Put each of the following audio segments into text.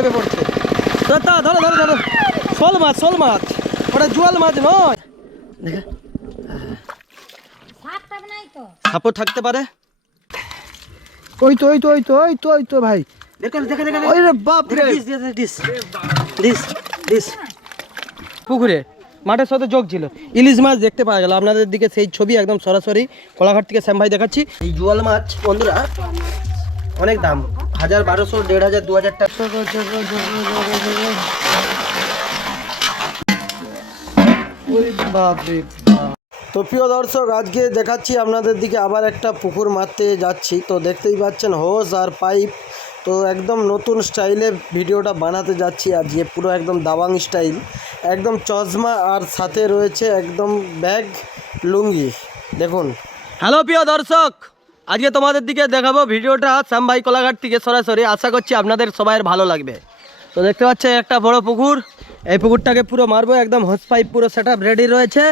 লেবে পড়ছে। তা ধরো ধরো ধরো, শোল মাছ, শোল মাছ, ওটা জোয়াল মাছ নয়। দেখে সাপও থাকতে পারে। ওই তো ওই তো ওই তো ওই তো ওই তো ভাই, পুকুরে মাঠের সাথে যোগ ছিল, ইলিশ মাছ দেখতে পাওয়া গেল। আপনাদের দিকে সেই ছবি একদম সরাসরি কোলাঘাট থেকে শ্যাম ভাই দেখাচ্ছি। এই জোয়াল মাছ বন্ধুরা অনেক দাম, 1000, 1200, 1500, 2000 টাকা। তো প্রিয় দর্শক, আজকে দেখাচ্ছি আপনাদের দিকে আবার একটা পুকুর মারতে যাচ্ছি। তো দেখতেই পাচ্ছেন হোস আর পাইপ, তো একদম নতুন স্টাইলে ভিডিওটা বানাতে যাচ্ছি আজকে, পুরো একদম দাবাং স্টাইল, একদম চশমা আর সাথে রয়েছে একদম ব্যাগ, লুঙ্গি। দেখুন। হ্যালো প্রিয় দর্শক, আজকে তোমাদের দিকে দেখাবো ভিডিওটা শ্যাম ভাই কোলাঘাট থেকে সরাসরি। আশা করছি আপনাদের সবাইয়ের ভালো লাগবে। তো দেখতে পাচ্ছেন একটা বড় পুকুর, এই পুকুরটাকে পুরো মারবো, একদম হোস পাইপ পুরো সেট আপ রেডি রয়েছে।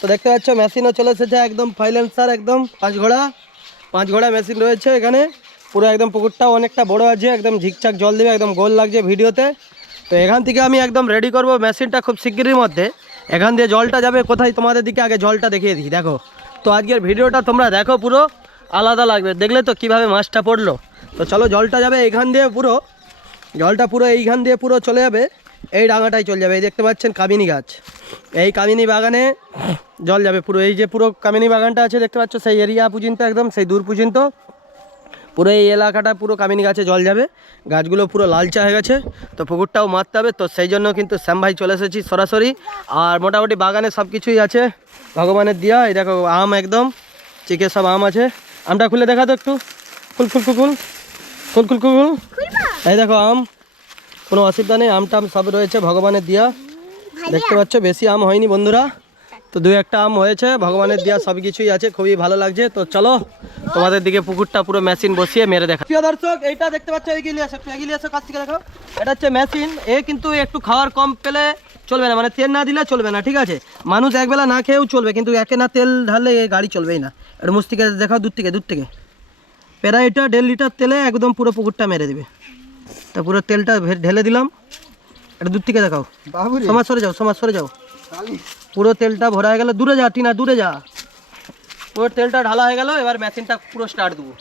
তো দেখতে পাচ্ছ মেশিনও চলে এসেছে, একদম ফাইলেন্সার, একদম 5 ঘোড়া মেশিন রয়েছে এখানে। পুরো একদম পুকুরটাও অনেকটা বড় আছে, একদম ঝিকচাক জল দেবে, একদম গোল লাগছে ভিডিওতে। তো এখান থেকে আমি একদম রেডি করব মেশিনটা খুব শিগগিরের মধ্যে। এখান দিয়ে জলটা যাবে কোথায় তোমাদের দিকে আগে জলটা দেখিয়ে দিই, দেখো। তো আজকের ভিডিওটা তোমরা দেখো, পুরো আলাদা লাগবে, দেখলে তো কিভাবে মাছটা পড়লো। তো চলো, জলটা যাবে এইখান দিয়ে, পুরো জলটা পুরো এইখান দিয়ে পুরো চলে যাবে এই ডাঙাটাই চলে যাবে। এই দেখতে পাচ্ছেন কামিনী গাছ, এই কামিনী বাগানে জল যাবে পুরো। এই যে পুরো কামিনী বাগানটা আছে দেখতে পাচ্ছ, সেই এরিয়া পর্যন্ত, একদম সেই দূর পর্যন্ত পুরো এই এলাকাটা পুরো কামিনী গাছে জল যাবে। গাছগুলো পুরো লালচা হয়ে গেছে, তো পুকুরটাও মারতে হবে। তো সেই জন্য কিন্তু শ্যাম ভাই চলে এসেছি সরাসরি। আর মোটামুটি বাগানে সব কিছুই আছে ভগবানের দিয়া। এই দেখো আম, একদম চিকে সব আম আছে। আমটা খুলে দেখা তো একটু, খুল খুল খুল খুল খুল খুল খুল। এই দেখো আম, কোনো অসুবিধা নেই, আমটা সব রয়েছে ভগবানের দিয়া। দেখতে পাচ্ছ বেশি আম হয়নি বন্ধুরা, তো 2-1টা আম হয়েছে, ভগবানের দিয়া সব কিছুই আছে, খুবই ভালো লাগছে। তো চলো তোমাদের দিকে পুকুরটা পুরো মেশিন বসিয়ে মেরে দেখা। প্রিয় দর্শক, এইটা দেখতে পাচ্ছ এগিয়ে আসো কাছ থেকে দেখো, এটা হচ্ছে মেশিন। এ কিন্তু একটু খাওয়ার কম পেলে চলবে না, মানে তেল না দিলে চলবে না, ঠিক আছে। মানুষ একবেলা না খেয়েও চলবে, কিন্তু একে না তেল ঢাললে এই গাড়ি চলবেই না। এটা মুস্তিকে দেখাও, দূর থেকে প্রায় এটা 1.5 লিটার তেলে একদম পুরো পুকুরটা মেরে দেবে। তা পুরো তেলটা ঢেলে দিলাম, এটা দূর থেকে দেখাও, সমাজ সরে যাও, পুরো তেলটা ভরা হয়ে গেল। দূরে যা টিনা, দূরে যা, পুরো তেলটা ঢালা হয়ে গেল। এবার মেশিনটা পুরো স্টার্ট দেবো,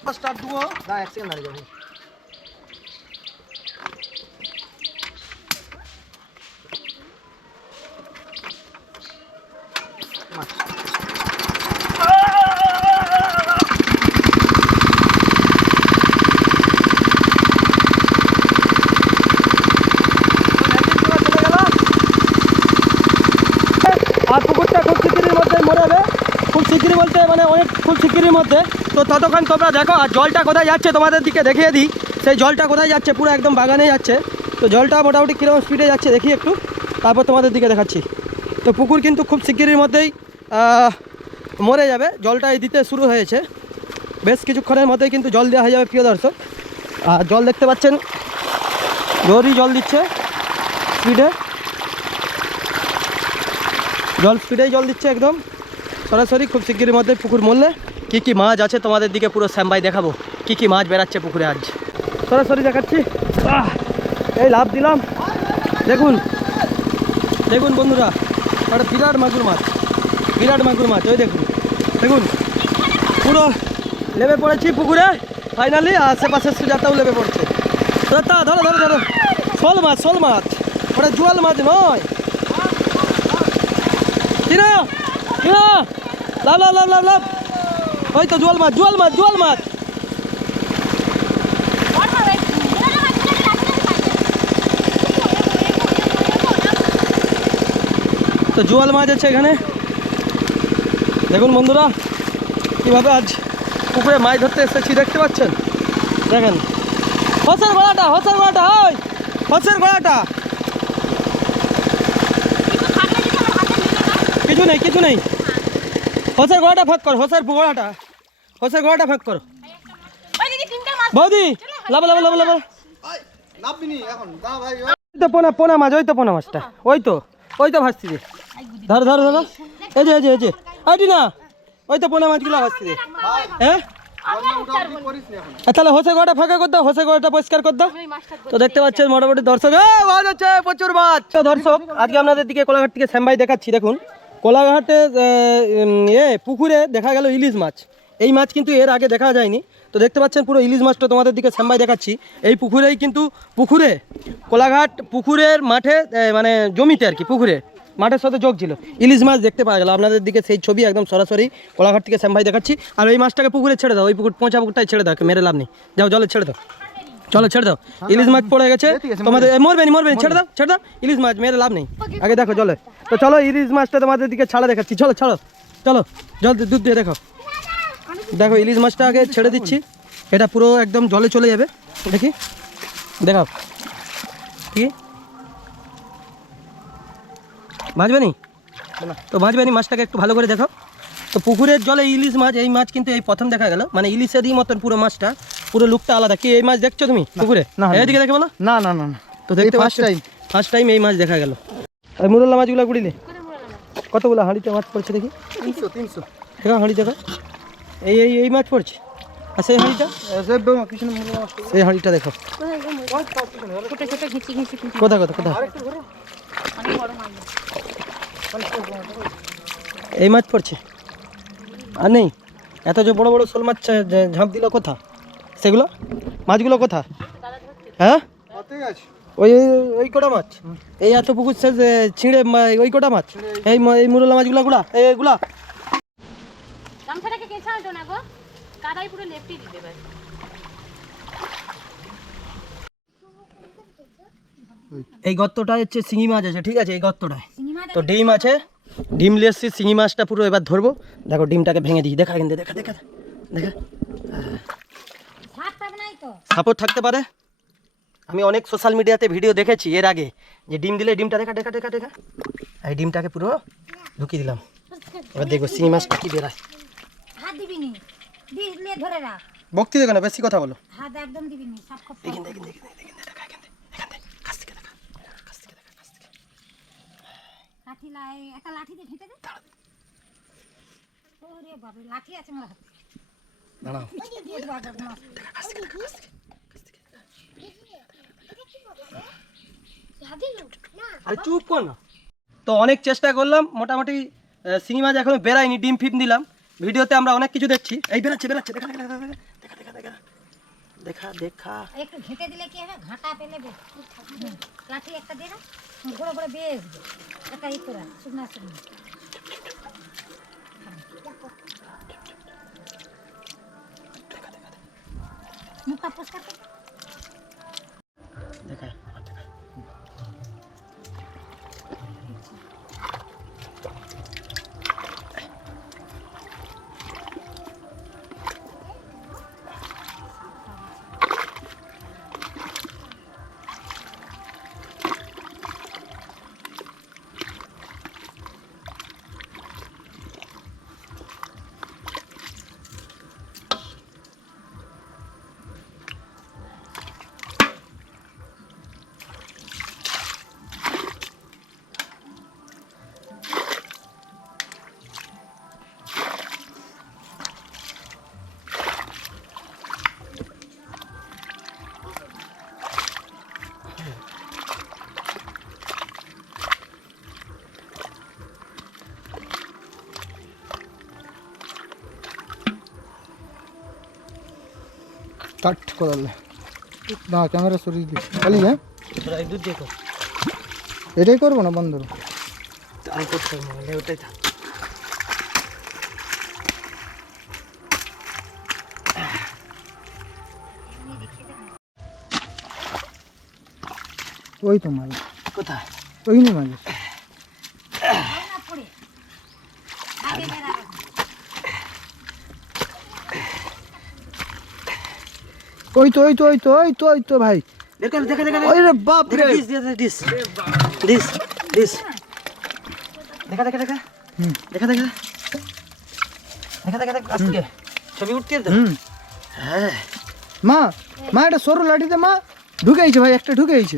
এক সেকেন্ড দাঁড়িয়ে যাবো। আর পুকুরটা খুব শিগগিরির মধ্যে মরে যাবে, খুব শিগগিরি বলতে মানে অনেক খুব শিগগিরির মধ্যে। তো ততক্ষণ তোমরা দেখো। আর জলটা কোথায় যাচ্ছে তোমাদের দিকে দেখিয়ে দিই, সেই জলটা কোথায় যাচ্ছে, পুরো একদম বাগানে যাচ্ছে। তো জলটা মোটামুটি কীরকম স্পিডে যাচ্ছে দেখি একটু, তারপর তোমাদের দিকে দেখাচ্ছি। তো পুকুর কিন্তু খুব শিগগিরির মধ্যেই মরে যাবে, জলটা দিতে শুরু হয়েছে, বেশ কিছুক্ষণের মধ্যেই কিন্তু জল দেওয়া হয়ে যাবে প্রিয় দর্শক। আর জল দেখতে পাচ্ছেন জোরই জল দিচ্ছে, স্পিডেই জল দিচ্ছে একদম সরাসরি। খুব শিগগিরের মধ্যে পুকুর মরলে কী মাছ আছে তোমাদের দিকে পুরো শ্যাম ভাই দেখাবো, কী মাছ বেরাচ্ছে পুকুরে আজ সরাসরি দেখাচ্ছি। এই লাভ দিলাম, দেখুন বন্ধুরা, একটা বিরাট মাগুর মাছ, ওই দেখুন পুরো লেবে পড়েছি পুকুরে ফাইনালি। আশেপাশের সুজাতাও লেবে পড়ছে। ধরো, শোল মাছ, ওটা জোয়াল মাছ নয়। লাভ, ওই তো জোয়াল মাছ। তো জোয়াল মাছ আছে এখানে, দেখুন বন্ধুরা কীভাবে আজ পুকুরে মাছ ধরতে এসেছি, দেখতে পাচ্ছেন। দেখেন হোসের গলাটা, কিছু নেই। হোসের গোড়াটা ফাঁক কর, হোসের গোড়াটা ফাঁক কর। বৌদি লাভ পোনা মাছ, পোনা মাছটা ওই তো ভাসছি রে। ধরো, এই যে না, ওই তো পোনা মাছগুলো ভাসছি রে। হ্যাঁ তাহলে হোসে গোটা ফাঁকা কর দাও, হোসে গোটা পরিষ্কার কর দাও। তো দেখতে পাচ্ছেন মোটামুটি দর্শক মাছ হচ্ছে, প্রচুর মাছ। তো দর্শক আজকে আপনাদের দিকে কোলাঘাট থেকে শ্যামভাই দেখাচ্ছি। দেখুন কোলাঘাটে পুকুরে দেখা গেল ইলিশ মাছ। এই মাছ কিন্তু এর আগে দেখা যায়নি। তো দেখতে পাচ্ছেন পুরো ইলিশ মাছটা তোমাদের দিকে শ্যামভাই দেখাচ্ছি। এই পুকুরেই কিন্তু কোলাঘাট পুকুরের মাঠে মানে জমিতে আর কি, পুকুরে মাঠের সাথে যোগ ছিল, ইলিশ মাছ দেখতে পাওয়া গেল। আপনাদের দিকে সেই ছবি একদম সরাসরি কোলাঘাট থেকে শ্যামভাই দেখাচ্ছি। আর ওই মাছটাকে পুকুরে ছেড়ে দাও, ওই পচা পুকুরটাই ছেড়ে দাও, মেরে লাভ নেই, যাও জলে ছেড়ে দাও, চলো ছেড়ে দাও। ইলিশ মাছ পড়ে গেছে তোমাদের, মরবে নি ছেড়ে দাও, ছেড়ে দাও, ইলিশ মাছ মেরে লাভ নেই, আগে দেখো জলে। তো চলো ইলিশ মাছটা তোমাদের দিকে ছাড়া দেখাচ্ছি, চলো চলো চলো, জল দুধ দিয়ে দেখো। দেখো ইলিশ মাছটা আগে ছেড়ে দিচ্ছি, এটা পুরো একদম জলে চলে যাবে, দেখি দেখাও কি ভাজবে নি, তো ভাজবে নি, মাছটাকে একটু ভালো করে দেখো। তো পুকুরের জলে ইলিশ মাছ, এই মাছ কিন্তু এই প্রথম দেখা গেল, মানে ইলিশেরই মতন পুরো মাছটা, পুরো লুকটা আলাদা। কি এই মাছ দেখছো তুমি পুকুরে? এদিকে দেখে বলো। না না না, তো দেখতে ফার্স্ট টাইম এই মাছ দেখা গেল। আর মুরল্লা মাছগুলো গুড়িলে কতগুলো হাঁড়িতে মাছ পড়ছে দেখি, 300 দেখো হাঁড়ি দেখো, এই এই এই মাছ পড়ছে। আর সেই হাঁড়িটা, সেই হাঁড়িটা দেখো কোথা কোথা কোথা, এই মাছ পড়ছে আর নেই। এত যে বড় বড় শোল মাছ ঝাঁপ দিল কোথা, সেগুলো মাছগুলো কোথা? হ্যাঁ ওই ওই কটা মাছ, এই এত পুকুর ছিঁড়ে ওই কটা মাছ, এই মুরলা মাছগুলা গুলা এইগুলা। এই গর্তটা হচ্ছে শিঙি মাছ আছে, ঠিক আছে, এই গর্তটায় তো ডিম আছে, ডিম নিয়ে এসছি, শিঙি মাছটা পুরো এবার ধরবো। দেখো ডিমটাকে ভেঙে দিই, দেখা কিন্তু দেখা দেখা দেখা, সাপোর্ট থাকতে পারে। আমি অনেক সোশ্যাল মিডিয়াতে ভিডিও দেখেছি এর আগে, যে ডিম দিলে ডিমটা দেখা দেখা দেখা দেখা, এই ডিমটাকে পুরো ঢুকিয়ে দিলাম। এবার দেখবো শিঙি মাছটা কি বেরায়। বক্তি দেখো না, বেশি কথা বলো। চুপ কর না। তো অনেক চেষ্টা করলাম, মোটামুটি শিঙি মাছ এখনো বেরায়নি, ডিম ফিম দিলাম। ভিডিওতে আমরা অনেক কিছু দেখছি, এই বেরাচ্ছে বেরাচ্ছে, দেখা দেখা দেখা দেখা দেখা দেখা, একটু ঘেটে দিলে কি হবে, ঘাটা পেলে লাঠি একটা দিয়ে বড় বড় বেশ একটা ই করে শুকনা শুকনা মুখটা পরিষ্কার করে দেখা। কাট করালে না, ক্যামেরা সরিয়ে দিই খালি। হ্যাঁ দুধ দেখো, এটাই করবো না বন্ধ, তাই করতে হবে, ওটাই থাক। ওই তো মাল কোথায়, ওই নি মাল, ওই তো ওই তো ওই তো ওই তো ওই তো ভাই, দেখা দেখা দেখা, ওরে বাপ রে, ডিস ডিস ডিস ডিস, দেখা দেখা দেখা, দেখা দেখা দেখা দেখা দেখা, আজকে ছবি উঠতে তো। হ্যাঁ মা মা এটা সরু লাঠিতে মা ঢুকেছে ভাই, একটা ঢুকেছে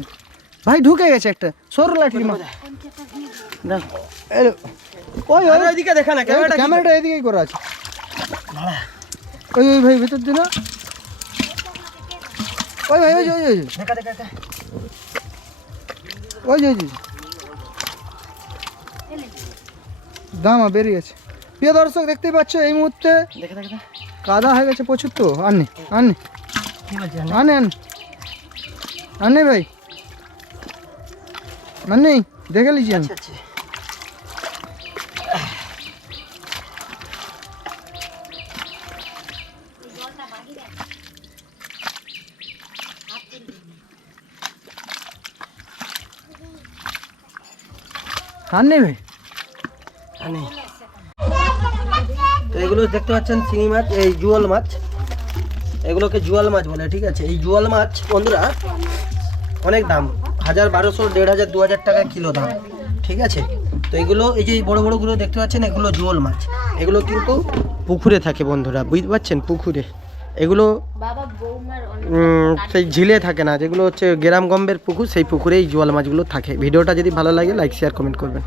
ভাই, ঢুকে গেছে একটা সরু লাঠি মা। ওই ওইদিকে দেখা না, ক্যামেরাটা এদিকেই করা আছে। ওই ওই ভাই ভিতর দিন ওই ভাই ওই ওই ওই দেখা দেখা দেখা ওই ওই দামা বেরিয়ে গেছে। প্রিয় দর্শক দেখতেই পাচ্ছ এই মুহূর্তে দেখা দেখা কাদা হয়ে গেছে প্রচুর, তো আননি আননি কি বলছি আনে আনে ভাই আননি দেখে লিছি আমি। আচ্ছা আননি ভাই আনে তো এগুলো দেখতে পাচ্ছেন চিংড়ি মাছ, এই জুয়াল মাছ, এগুলোকে জুয়াল মাছ বলে, ঠিক আছে। এই জুয়াল মাছ বন্ধুরা অনেক দাম, 1000, 1200, 1500, 2000 টাকা কিলো দাম, ঠিক আছে। তো এগুলো এই যে বড় বড়গুলো দেখতে পাচ্ছেন এগুলো জুয়াল মাছ, এগুলো কিন্তু পুকুরে থাকে বন্ধুরা, বুঝতে পারছেন, পুকুরে। এগুলো সেই ঝিলে থাকে না, যেগুলো হচ্ছে গ্রামগঞ্জের পুকুর, সেই পুকুরেই জুয়াল মাছগুলো থাকে। ভিডিওটা যদি ভালো লাগে লাইক শেয়ার কমেন্ট করবেন।